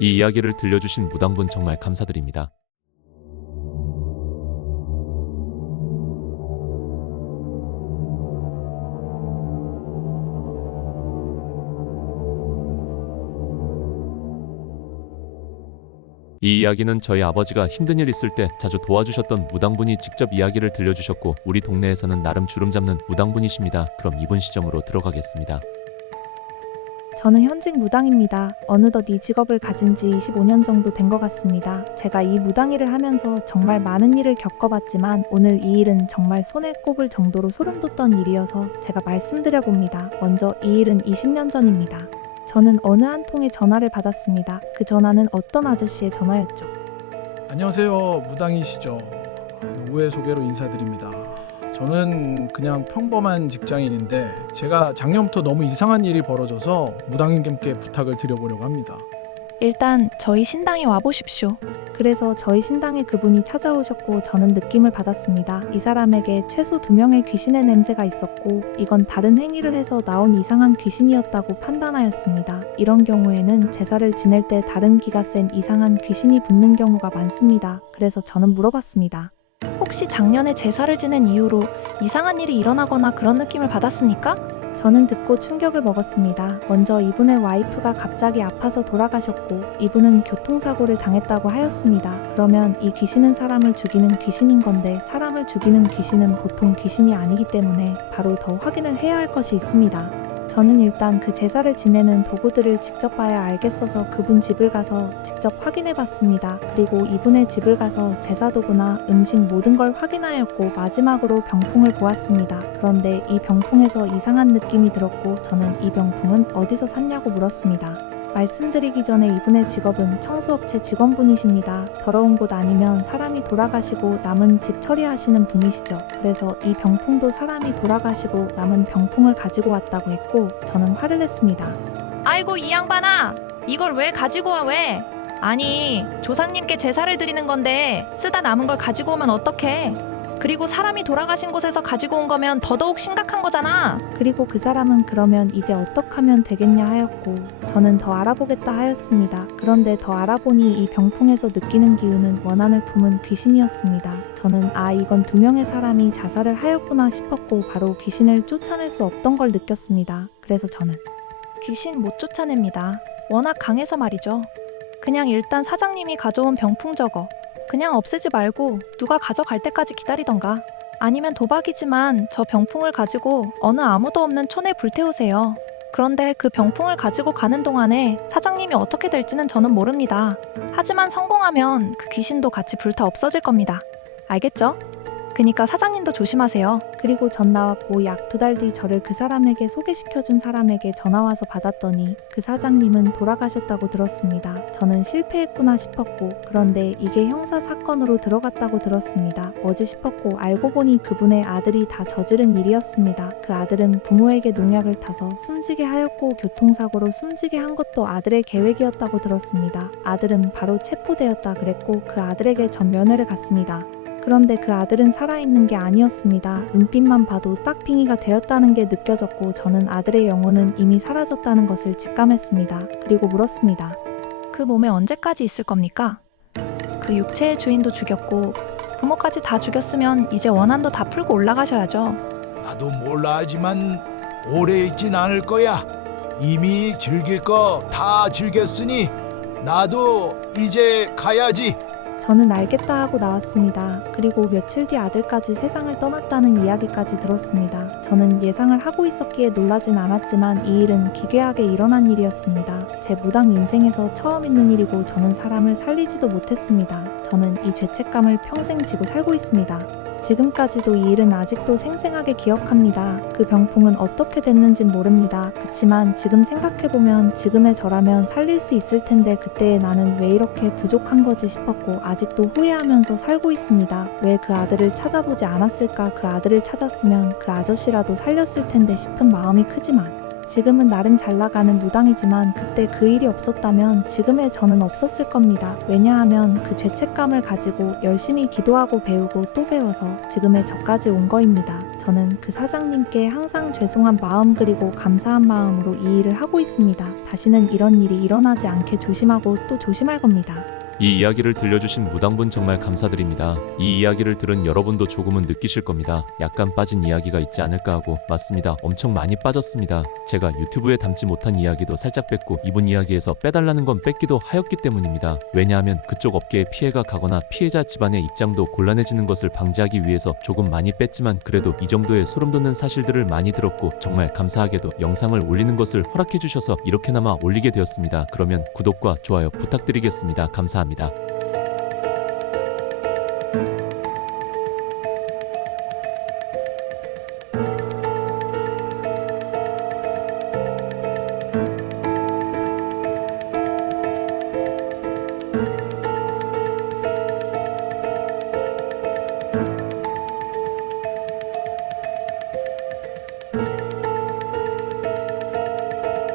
이 이야기를 들려주신 무당분 정말 감사드립니다. 이 이야기는 저희 아버지가 힘든 일 있을 때 자주 도와주셨던 무당분이 직접 이야기를 들려주셨고, 우리 동네에서는 나름 주름 잡는 무당분이십니다. 그럼 이분 시점으로 들어가겠습니다. 저는 현직 무당입니다. 어느덧 이 직업을 가진 지 25년 정도 된 것 같습니다. 제가 이 무당 일을 하면서 정말 많은 일을 겪어봤지만 오늘 이 일은 정말 손에 꼽을 정도로 소름 돋던 일이어서 제가 말씀드려봅니다. 먼저 이 일은 20년 전입니다. 저는 어느 한 통의 전화를 받았습니다. 그 전화는 어떤 아저씨의 전화였죠. 안녕하세요. 무당이시죠? 오해 소개로 인사드립니다. 저는 그냥 평범한 직장인인데 제가 작년부터 너무 이상한 일이 벌어져서 무당님께 부탁을 드려보려고 합니다. 일단 저희 신당에 와보십시오. 그래서 저희 신당에 그분이 찾아오셨고 저는 느낌을 받았습니다. 이 사람에게 최소 2명의 귀신의 냄새가 있었고 이건 다른 행위를 해서 나온 이상한 귀신이었다고 판단하였습니다. 이런 경우에는 제사를 지낼 때 다른 기가 센 이상한 귀신이 붙는 경우가 많습니다. 그래서 저는 물어봤습니다. 혹시 작년에 제사를 지낸 이후로 이상한 일이 일어나거나 그런 느낌을 받았습니까? 저는 듣고 충격을 먹었습니다. 먼저 이분의 와이프가 갑자기 아파서 돌아가셨고 이분은 교통사고를 당했다고 하였습니다. 그러면 이 귀신은 사람을 죽이는 귀신인 건데 사람을 죽이는 귀신은 보통 귀신이 아니기 때문에 바로 더 확인을 해야 할 것이 있습니다. 저는 일단 그 제사를 지내는 도구들을 직접 봐야 알겠어서 그분 집을 가서 직접 확인해 봤습니다. 그리고 이분의 집을 가서 제사 도구나 음식 모든 걸 확인하였고 마지막으로 병풍을 보았습니다. 그런데 이 병풍에서 이상한 느낌이 들었고 저는 이 병풍은 어디서 샀냐고 물었습니다. 말씀드리기 전에 이분의 직업은 청소업체 직원분이십니다. 더러운 곳 아니면 사람이 돌아가시고 남은 집 처리하시는 분이시죠. 그래서 이 병풍도 사람이 돌아가시고 남은 병풍을 가지고 왔다고 했고 저는 화를 냈습니다. 아이고 이 양반아, 이걸 왜 가지고 와 왜? 아니 조상님께 제사를 드리는 건데 쓰다 남은 걸 가지고 오면 어떡해? 그리고 사람이 돌아가신 곳에서 가지고 온 거면 더더욱 심각한 거잖아. 그리고 그 사람은 그러면 이제 어떡하면 되겠냐 하였고 저는 더 알아보겠다 하였습니다. 그런데 더 알아보니 이 병풍에서 느끼는 기운은 원한을 품은 귀신이었습니다. 저는 이건 2명의 사람이 자살을 하였구나 싶었고 바로 귀신을 쫓아낼 수 없던 걸 느꼈습니다. 그래서 저는 귀신 못 쫓아냅니다. 워낙 강해서 말이죠. 그냥 일단 사장님이 가져온 병풍 저거 그냥 없애지 말고 누가 가져갈 때까지 기다리던가 아니면 도박이지만 저 병풍을 가지고 어느 아무도 없는 촌에 불태우세요. 그런데 그 병풍을 가지고 가는 동안에 사장님이 어떻게 될지는 저는 모릅니다. 하지만 성공하면 그 귀신도 같이 불타 없어질 겁니다. 알겠죠? 그니까 사장님도 조심하세요. 그리고 전 나왔고 약 2달 뒤 저를 그 사람에게 소개시켜준 사람에게 전화와서 받았더니 그 사장님은 돌아가셨다고 들었습니다. 저는 실패했구나 싶었고 그런데 이게 형사사건으로 들어갔다고 들었습니다. 뭐지 싶었고 알고 보니 그분의 아들이 다 저지른 일이었습니다. 그 아들은 부모에게 농약을 타서 숨지게 하였고 교통사고로 숨지게 한 것도 아들의 계획이었다고 들었습니다. 아들은 바로 체포되었다 그랬고 그 아들에게 전 면회를 갔습니다. 그런데 그 아들은 살아있는 게 아니었습니다. 눈빛만 봐도 딱 빙의가 되었다는 게 느껴졌고 저는 아들의 영혼은 이미 사라졌다는 것을 직감했습니다. 그리고 물었습니다. 그 몸에 언제까지 있을 겁니까? 그 육체의 주인도 죽였고 부모까지 다 죽였으면 이제 원한도 다 풀고 올라가셔야죠. 나도 몰라 하지만 오래 있진 않을 거야. 이미 즐길 거 다 즐겼으니 나도 이제 가야지. 저는 알겠다 하고 나왔습니다. 그리고 며칠 뒤 아들까지 세상을 떠났다는 이야기까지 들었습니다. 저는 예상을 하고 있었기에 놀라진 않았지만 이 일은 기괴하게 일어난 일이었습니다. 제 무당 인생에서 처음 있는 일이고 저는 사람을 살리지도 못했습니다. 저는 이 죄책감을 평생 지고 살고 있습니다. 지금까지도 이 일은 아직도 생생하게 기억합니다. 그 병풍은 어떻게 됐는진 모릅니다. 그치만 지금 생각해보면 지금의 저라면 살릴 수 있을 텐데 그때의 나는 왜 이렇게 부족한 거지 싶었고 아직도 후회하면서 살고 있습니다. 왜 그 아들을 찾아보지 않았을까? 그 아들을 찾았으면 그 아저씨라도 살렸을 텐데 싶은 마음이 크지만 지금은 나름 잘 나가는 무당이지만 그때 그 일이 없었다면 지금의 저는 없었을 겁니다. 왜냐하면 그 죄책감을 가지고 열심히 기도하고 배우고 또 배워서 지금의 저까지 온 거입니다. 저는 그 사장님께 항상 죄송한 마음 그리고 감사한 마음으로 이 일을 하고 있습니다. 다시는 이런 일이 일어나지 않게 조심하고 또 조심할 겁니다. 이 이야기를 들려주신 무당분 정말 감사드립니다. 이 이야기를 들은 여러분도 조금은 느끼실 겁니다. 약간 빠진 이야기가 있지 않을까 하고. 맞습니다. 엄청 많이 빠졌습니다. 제가 유튜브에 담지 못한 이야기도 살짝 뺐고 이분 이야기에서 빼달라는 건 뺐기도 하였기 때문입니다. 왜냐하면 그쪽 업계에 피해가 가거나 피해자 집안의 입장도 곤란해지는 것을 방지하기 위해서 조금 많이 뺐지만 그래도 이 정도의 소름돋는 사실들을 많이 들었고 정말 감사하게도 영상을 올리는 것을 허락해 주셔서 이렇게나마 올리게 되었습니다. 그러면 구독과 좋아요 부탁드리겠습니다. 감사합니다.